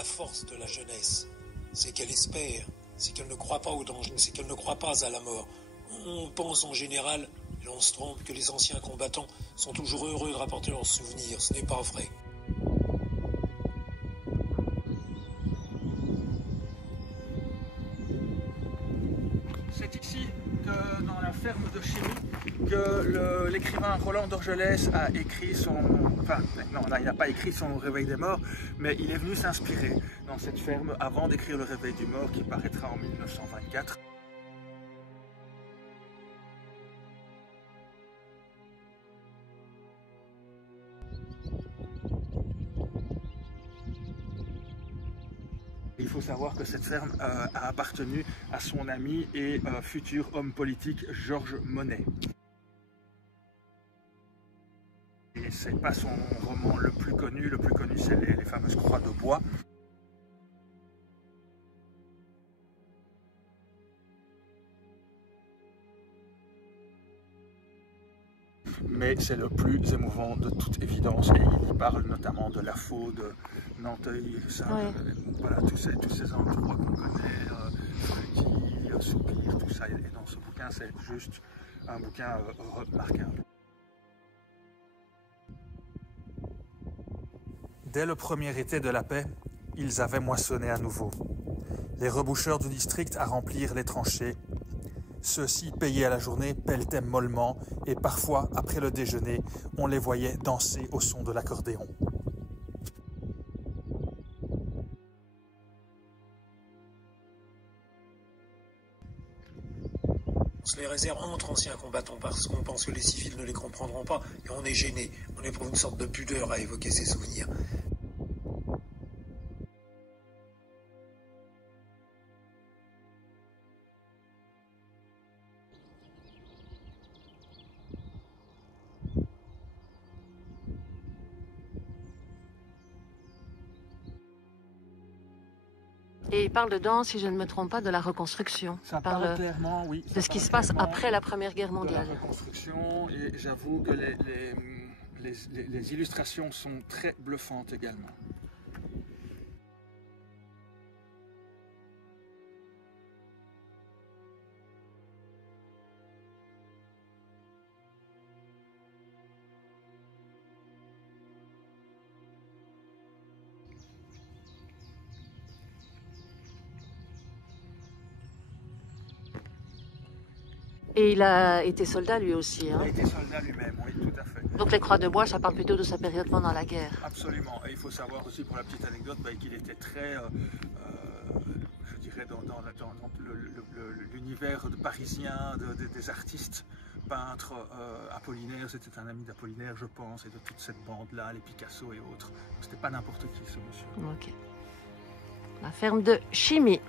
La force de la jeunesse, c'est qu'elle espère, c'est qu'elle ne croit pas au danger, c'est qu'elle ne croit pas à la mort. On pense en général, et on se trompe, que les anciens combattants sont toujours heureux de rapporter leurs souvenirs. Ce n'est pas vrai. C'est ici, que, dans la ferme de Chimie, que l'écrivain Roland Dorgelès a écrit son... Enfin, non, là, il n'a pas écrit son Réveil des morts, mais il est venu s'inspirer dans cette ferme avant d'écrire le Réveil du mort qui paraîtra en 1924. Il faut savoir que cette ferme a appartenu à son ami et futur homme politique Georges Monnet. Et c'est pas son roman le plus connu c'est les fameuses Croix de bois. Mais c'est le plus émouvant de toute évidence et il parle notamment de la faux de Nanteuil, voilà, tous ces endroits qu'on connaît, Flecky, Soupir, tout ça, et dans ce bouquin c'est juste un bouquin remarquable. Dès le premier été de la paix, ils avaient moissonné à nouveau. Les reboucheurs du district à remplir les tranchées. Ceux-ci, payés à la journée, pelletaient mollement et parfois, après le déjeuner, on les voyait danser au son de l'accordéon. On se les réserve entre anciens combattants parce qu'on pense que les civils ne les comprendront pas et on est gêné. On éprouve une sorte de pudeur à évoquer ces souvenirs. Et il parle dedans, si je ne me trompe pas, de la reconstruction. Ça parle clairement, oui. De ce qui se passe après la Première Guerre mondiale. De la reconstruction, et j'avoue que les illustrations sont très bluffantes également. Et il a été soldat lui aussi. Hein. Il a été soldat lui-même, oui, tout à fait. Donc les Croix de bois, ça parle plutôt de sa période pendant la guerre. Absolument. Et il faut savoir aussi, pour la petite anecdote, qu'il était très, je dirais, dans l'univers parisien des artistes, peintres, Apollinaire, c'était un ami d'Apollinaire, je pense, et de toute cette bande-là, les Picasso et autres. C'était pas n'importe qui, ce monsieur. Ok. La ferme de Chimie.